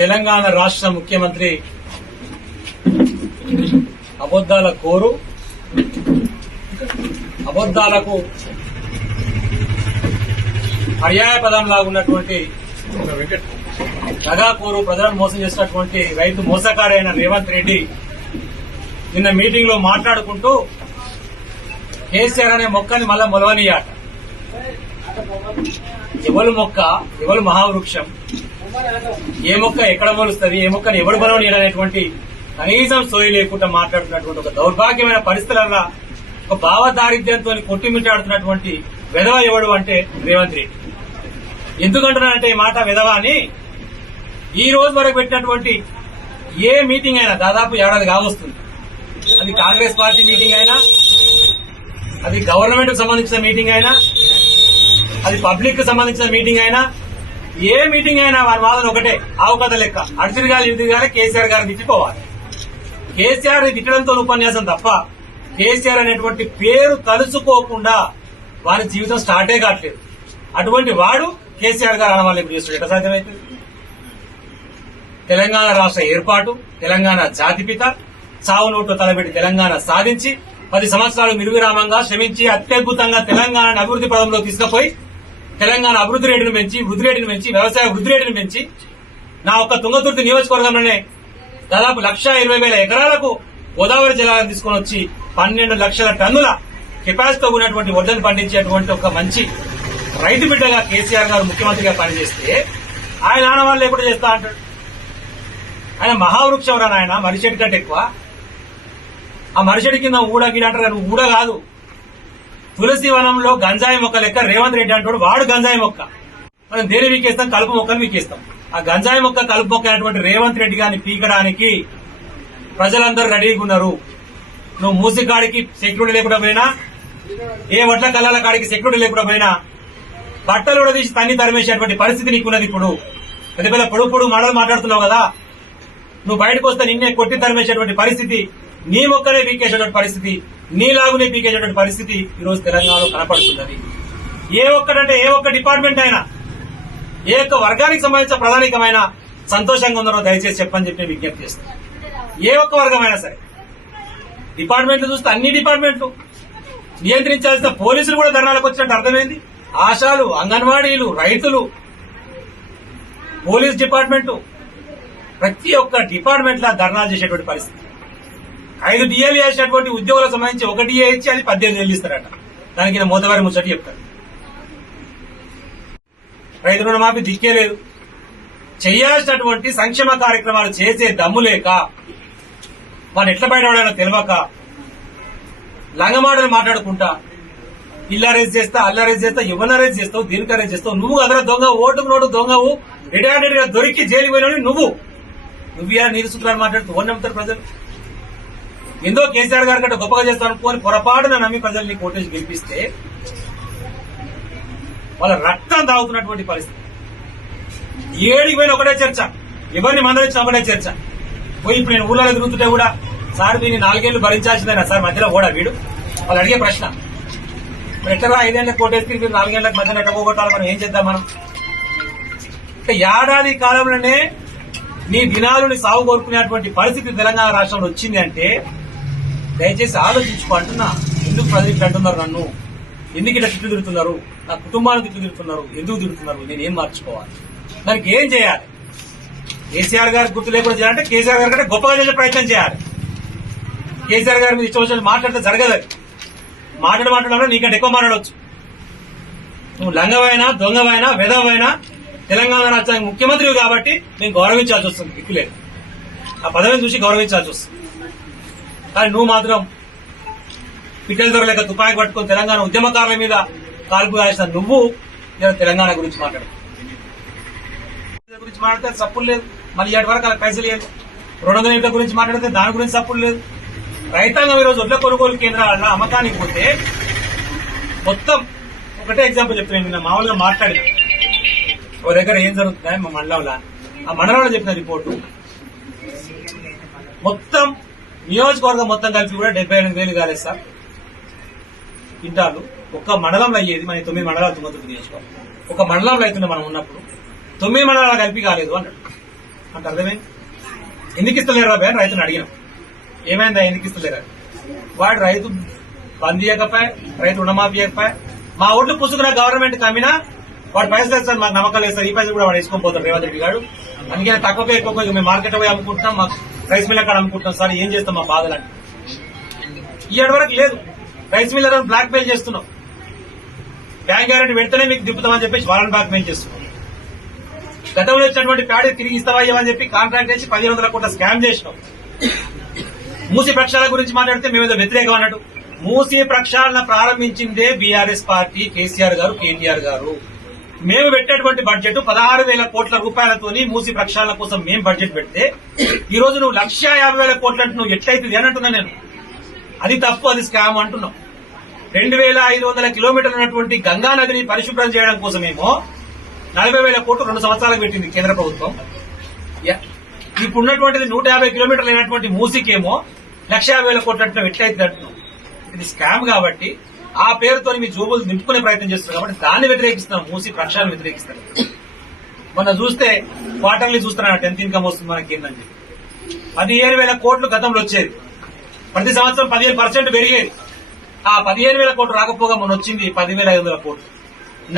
తెలంగాణ రాష్ట్ర ముఖ్యమంత్రి అబద్దాల కోరు, అబద్దాలకు పర్యాయపదంలా ఉన్నటువంటి దగాకోరు, ప్రజలను మోసం చేసినటువంటి రైతు మోసకారి అయిన రేవంత్ రెడ్డి నిన్న మీటింగ్ లో మాట్లాడుకుంటూ కేసీఆర్ అనే మొక్కని మళ్ళా మొలవనియాట. ఎవరు మొక్క, ఎవరు మహావృక్షం, ఏ మొక్క ఎక్కడ మొలుస్తుంది, ఏ మొక్కను ఎవరు బలవనీయాలనేటువంటి కనీసం సోయి లేకుండా మాట్లాడుతున్నటువంటి ఒక దౌర్భాగ్యమైన పరిస్థితులలో ఒక భావదారిద్ర్యంతో కొట్టిమిట్టాడుతున్నటువంటి వెధవ ఎవడు అంటే రేవంత్ రెడ్డి. ఎందుకంటున్నానంటే ఈ మాట వెధవ అని, ఈ రోజు వరకు పెట్టినటువంటి ఏ మీటింగ్ అయినా దాదాపు ఏడాది కావస్తుంది. అది కాంగ్రెస్ పార్టీ మీటింగ్ అయినా, అది గవర్నమెంట్ కు సంబంధించిన మీటింగ్ అయినా, అది పబ్లిక్ కు సంబంధించిన మీటింగ్ అయినా, ఏ మీటింగ్ అయినా వారి వాదన ఒకటే, ఆవు కథ లెక్క. అడిసిరిగాలి ఇదిగానే కేసీఆర్ గారు తిట్టిపోవాలి. కేసీఆర్ తిట్టడంతో ఉపన్యాసం తప్ప కేసీఆర్ అనేటువంటి పేరు తలుచుకోకుండా వారి జీవితం స్టార్టే కావట్లేదు. అటువంటి వాడు కేసీఆర్ గారు అనవాలి ఇప్పుడు చేస్తాడు. ఎట్లా సాధ్యమైతుంది? తెలంగాణ రాష్ట్ర ఏర్పాటు, తెలంగాణ జాతిపిత, చావు నోటు తలబెట్టి తెలంగాణ సాధించి 10 సంవత్సరాలు నిర్విరామంగా శ్రమించి అత్యద్భుతంగా తెలంగాణ అభివృద్ది పదంలో తీసుకుపోయి తెలంగాణ అభివృద్ది రేటును పెంచి, వృద్ధి రేటును పెంచి, వ్యవసాయ వృద్ధి రేటును పెంచి నా ఒక్క తుంగతుర్తి నియోజకవర్గంలోనే దాదాపు 1,20,000 ఎకరాలకు గోదావరి జలాలను తీసుకుని వచ్చి 12 లక్షల టన్నుల కెపాసిటీతో ఉన్నటువంటి వడ్లను పండించేటువంటి ఒక మంచి రైతు బిడ్డగా కేసీఆర్ గారు ముఖ్యమంత్రిగా పనిచేస్తే ఆయన ఆనవాళ్ళు లేకుండా చేస్తా అంటాడు. ఆయన మహావృక్షం రా నాయన, మరిచెట్టు కంటే ఎక్కువ. ఆ మరిచెట్టు కింద ఊడగిడ అంటారు, నువ్వు ఊడ కాదు. తులసి వనంలో గంజాయి మొక్క లెక్క రేవంత్ రెడ్డి అంటాడు, వాడు గంజాయి మొక్క. మనం దేని వీకేస్తాం? కలుపు మొక్కను వీకేస్తాం. ఆ గంజాయి మొక్క, కలుపు మొక్క అయినటువంటి రేవంత్ రెడ్డి గారిని పీకడానికి ప్రజలందరూ రెడీగా ఉన్నారు. నువ్వు మూసి కాడికి సెక్యూరిటీ లేకుండా పోయినా, ఏ వడ్ల కళ్ళల కాడికి సెక్యూరిటీ లేకుండా పోయినా, బట్టలు కూడా తీసి తన్ని తరిమేసేటువంటి పరిస్థితి నీకున్నది. ఇప్పుడు పెద్ద పెద్ద పొడుగు మాటలు మాట్లాడుతున్నావు కదా, నువ్వు బయటకు వస్తే నిన్నే కొట్టి తరిమేసేటువంటి పరిస్థితి, నీ మొక్కనే పీకేసేటువంటి పరిస్థితి, నీలాగునే పీకేసేటువంటి పరిస్థితి ఈరోజు తెలంగాణలో కనపడుతున్నది. ఏ ఒక్క డిపార్ట్మెంట్ అయినా, ఏ ఒక్క వర్గానికి సంబంధించిన ప్రధానికమైన సంతోషంగా ఉన్నారో దయచేసి చెప్పని చెప్పి విజ్ఞప్తి చేస్తాను. ఏ ఒక్క వర్గమైనా సరే, డిపార్ట్మెంట్లు చూస్తే అన్ని డిపార్ట్మెంట్లు నియంత్రించాల్సిన పోలీసులు కూడా ధర్నాలకు వచ్చినట్టు అర్థమైంది. ఆశాలు, అంగన్వాడీలు, రైతులు, పోలీస్ డిపార్ట్మెంటు, ప్రతి ఒక్క డిపార్ట్మెంట్ లా ధర్నాలు చేసేటువంటి పరిస్థితి. 5 డిఏలు చేసినటువంటి ఉద్యోగులకు సంబంధించి 1 డిఏ ఇచ్చి అది 18 నెలలు ఇస్తారట. దానికి మోతవారి ముచ్చట చెప్తారు. రైతు రుణమాఫీ దిక్కే లేదు. చేయాల్సినటువంటి సంక్షేమ కార్యక్రమాలు చేసే దమ్ము లేక, వాళ్ళు ఎట్లా బయటపడాలో తెలియక లంగమాటలు మాట్లాడుకుంటా ఇల్లు అరేంజ్ చేస్తా, అల్లు అరేంజ్ చేస్తా, ఎవరిని అరేంజ్ చేస్తావు, దీనికి అరేంజ్ చేస్తావు, నువ్వు అదర దొంగ, ఓటుకు నోటు దొంగవు, రెడీ గా దొరికి జైలు పోయినవి నువ్వు నీరు సూత్రాలు మాట్లాడుతూ ఓన్ నమ్ముతారు ప్రజలు. ఎందో కేసీఆర్ గారి కంటే గొప్పగా చేస్తాను అనుకోని పొరపాటున నమ్మి ప్రజల్ని కోటేసి గెలిపిస్తే వాళ్ళ రక్తం తాగుతున్నటువంటి పరిస్థితి. ఏడికి పోయిన ఒకటే చర్చ, ఎవరిని మందలించిన ఒకటే చర్చ. పోయి ఇప్పుడు నేను ఊళ్ళో తిరుగుతుంటే కూడా, సార్ దీన్ని 4 ఏళ్లు భరించాల్సిందేనా సార్, మధ్యలో ఓడా వీడు? వాళ్ళు అడిగే ప్రశ్న, మరి ఎట్లా 5 ఏళ్ళకి కోటేసి మీరు 4 ఏళ్లకు మధ్యలో ఎట్లా పోగొట్టాలి, మనం ఏం చేద్దాం? మనం ఏడాది కాలంలోనే నీ దినాలని సాగు కోరుకునేటువంటి పరిస్థితి తెలంగాణ రాష్ట్రంలో వచ్చింది అంటే దయచేసి ఆలోచించుకో అంటున్నా. ఎందుకు ప్రజలు ఇట్లా అంటున్నారు, నన్ను ఎందుకు ఇట్లా తిట్లు తిడుతున్నారు, నా కుటుంబాన్ని తిట్లు తిడుతున్నారు, ఎందుకు తిడుతున్నారు, నేను ఏం మార్చుకోవాలి, దానికి ఏం చేయాలి? కేసీఆర్ గారికి గుర్తు లేకుండా చేయాలంటే కేసీఆర్ గారి కంటే గొప్పగా చేసే ప్రయత్నం చేయాలి. కేసీఆర్ గారి మీద ఇష్టం వచ్చినట్టు మాట్లాడితే జరగదు. మాట్లాడడంలో నీకంటే ఎక్కువ మాట్లాడవచ్చు. నువ్వు లంగవైనా, దొంగవైనా, వెధవైనా తెలంగాణ రాష్ట్రానికి ముఖ్యమంత్రి కాబట్టి నేను గౌరవించాల్సి వస్తుంది. దిక్కులేదు, ఆ పదవిని చూసి గౌరవించాల్సి వస్తుంది. కానీ నువ్వు మాత్రం పిట్టల దొర లేక తుపాకి పట్టుకుని తెలంగాణ ఉద్యమకారుల మీద కాల్పు కాల్సిన నువ్వు తెలంగాణ గురించి మాట్లాడు. గురించి మాట్లాడితే సప్పులు లేదు, మళ్ళీ ఏటి వరకు అలా పైసలు లేదు. 200 యూనిట్ల గురించి మాట్లాడితే దాని గురించి సప్పులు లేదు. రైతాంగం ఈరోజు వడ్ల కొనుగోలు కేంద్రాల అమ్మకానికి పోతే మొత్తం ఒకటే ఎగ్జాంపుల్ చెప్తున్నాను. నిన్న మామూలుగా మాట్లాడిన ఒక దగ్గర ఏం జరుగుతుందా మా మండలంలో, ఆ మండలంలో చెప్పిన రిపోర్టు మొత్తం నియోజకవర్గం మొత్తం కలిపి కూడా 78,000 కాలేదు సార్ క్వింటాలు. ఒక్క మండలంలో అయ్యేది, మన 9 మండలాలు తుంగతుర్తి నియోజకవర్గం, ఒక మండలంలో అవుతుండే మనం ఉన్నప్పుడు 9 మండలాలు కలిపి కాలేదు అన్నాడు. అంటే అర్థమైంది. ఎందుకు ఇస్తలేరు రా అని రైతుని అడిగినాం. ఏమైందా ఎందుకు ఇస్తలేరా? వాడు రైతు బంద్ చేయకపోయా, రైతు రుణమాఫీ చేయకపోయా, మా ఓట్లు పుచ్చుకున్న గవర్నమెంట్ కమ్మినా వాడు పైసలు వేస్తారు, మాకు నమ్మకం లేదు సార్, ఈ పైసలు కూడా వాడు వేసుకొని పోతాడు రేవంత్ రెడ్డి గారు. అందుకని తక్కువ ఎక్కువ మేము మార్కెట్ పోయి అమ్ముకుంటున్నాం, మాకు రైస్ మిల్ అక్కడ అమ్ముకుంటున్నాం సార్, ఏం చేస్తాం మా బాధలని. ఈ ఏడు వరకు లేదు. రైస్ మిల్లర్ బ్లాక్ మెయిల్ చేస్తున్నాం. బ్యాంక్ గ్యారెంటీ పెడితేనే మీకు దిప్పుతామని చెప్పేసి వాళ్ళని బ్లాక్ మెయిల్ చేస్తున్నాం. గతంలో ఇచ్చినటువంటి ప్యాడీ తిరిగి ఇస్తావా అని చెప్పి కాంట్రాక్ట్ చేసి 1500 కోట్ల స్కామ్ చేసినాం. మూసీ ప్రక్షాళన గురించి మాట్లాడితే మేమేదో వ్యతిరేకం అన్నట్టు. మూసీ ప్రక్షాళన ప్రారంభించిందే బీఆర్ఎస్ పార్టీ, కేసీఆర్ గారు, కేటీఆర్ గారు. మేము పెట్టేటువంటి బడ్జెట్ 16,000 కోట్ల రూపాయలతోని మూసీ ప్రక్షాళన కోసం మేము బడ్జెట్ పెడితే ఈ రోజు నువ్వు 1,50,000 కోట్లు అంటే నువ్వు ఎట్లయితుంది అని అంటున్నా నేను. అది తప్పు, అది స్కామ్ అంటున్నాం. 2,500 కిలోమీటర్లు ఉన్నటువంటి గంగా నదిని పరిశుభ్రం చేయడం కోసమేమో 40,000 కోట్లు 2 సంవత్సరాలకు పెట్టింది కేంద్ర ప్రభుత్వం. ఇప్పుడు ఉన్నటువంటిది 150 కిలోమీటర్లు అయినటువంటి మూసీకేమో 1,50,000 కోట్లు అంటున్నాం. ఎట్లయితే అంటున్నాం. ఇది స్కామ్ కాబట్టి ఆ పేరుతో మీ జోబులు నింపుకునే ప్రయత్నం చేస్తున్నారు కాబట్టి దాన్ని వ్యతిరేకిస్తున్నాం. మూసీ ప్రక్షాళన వ్యతిరేకిస్తారు. మొన్న చూస్తే క్వార్టర్లీ చూస్తున్నా 10th ఇన్కమ్ వస్తుంది మనకి ఏంటంటే 15,000 కోట్లు గతంలో వచ్చేది. ప్రతి సంవత్సరం 15% పెరిగేది. ఆ 15,000 కోట్లు రాకపోగా మొన్న వచ్చింది 10,500 కోట్లు.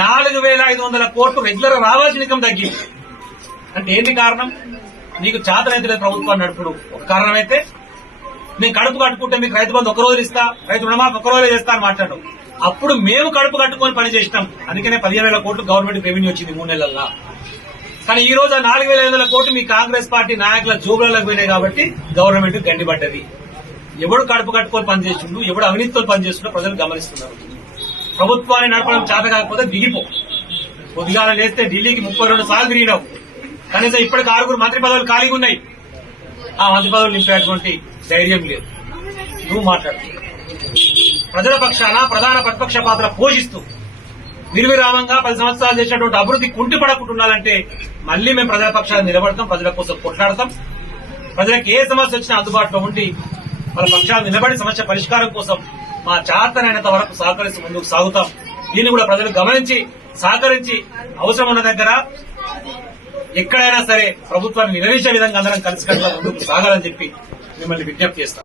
4,500 కోట్లు రెగ్యులర్ రావాల్సిన ఇన్కమ్ తగ్గింది. అంటే ఏంటి కారణం? మీకు చేతనైతే ప్రభుత్వాన్ని నడుపుడు ఒక కారణం అయితే, మేము కడుపు కట్టుకుంటే మీకు రైతు బంధు ఒక రోజు ఇస్తా, రైతు రుణమాఫీ ఒక రోజు చేస్తా అని మాట్లాడడం. అప్పుడు మేము కడుపు కట్టుకొని పని చేసినాం. అందుకనే 15,000 కోట్లు గవర్నమెంట్ రెవెన్యూ వచ్చింది 3 నెలల్లో. కానీ ఈ రోజు ఆ 4,500 కోట్లు మీ కాంగ్రెస్ పార్టీ నాయకుల జోబులకు పోయినాయి కాబట్టి గవర్నమెంట్ గండిపడ్డది. ఎవడు కడుపు కట్టుకొని పనిచేస్తుండు, ఎవడు అవినీతితో పనిచేస్తుండో ప్రజలు గమనిస్తున్నారు. ప్రభుత్వాన్ని నడపడం చేత కాకపోతే దిగిపో. పొద్దుగాల లేస్తే ఢిల్లీకి 32 సార్లు తిరిగినావు. కనీసం ఇప్పటికి 6 మంత్రి పదవులు ఖాళీగా ఉన్నాయి. ఆ మంత్రి పదవులు నింపేటువంటి ధైర్యం లేదు. నువ్వు మాట్లాడు. ప్రజల పక్షాన ప్రధాన ప్రతిపక్ష పాత్ర పోషిస్తూ నిర్విరామంగా 10 సంవత్సరాలు చేసినటువంటి అభివృద్ధి కుంటిపడకుండా ఉండాలంటే మళ్లీ మేము ప్రజల పక్షాన్ని నిలబడతాం, ప్రజల కోసం కొట్లాడతాం. ప్రజలకు ఏ సమస్య వచ్చినా అందుబాటులో ఉండి వాళ్ళ పక్షాలు నిలబడి సమస్య పరిష్కారం కోసం మా చేతనైనంత వరకు సహకరిస్తూ ముందుకు సాగుతాం. దీన్ని కూడా ప్రజలు గమనించి సహకరించి అవసరం ఉన్న దగ్గర ఎక్కడైనా సరే ప్రభుత్వాన్ని నిలదీసే విధంగా అందరం కలిసికట్టుగా ముందుకు సాగాలని చెప్పి మిమ్మల్ని విజ్ఞప్తి చేస్తాం.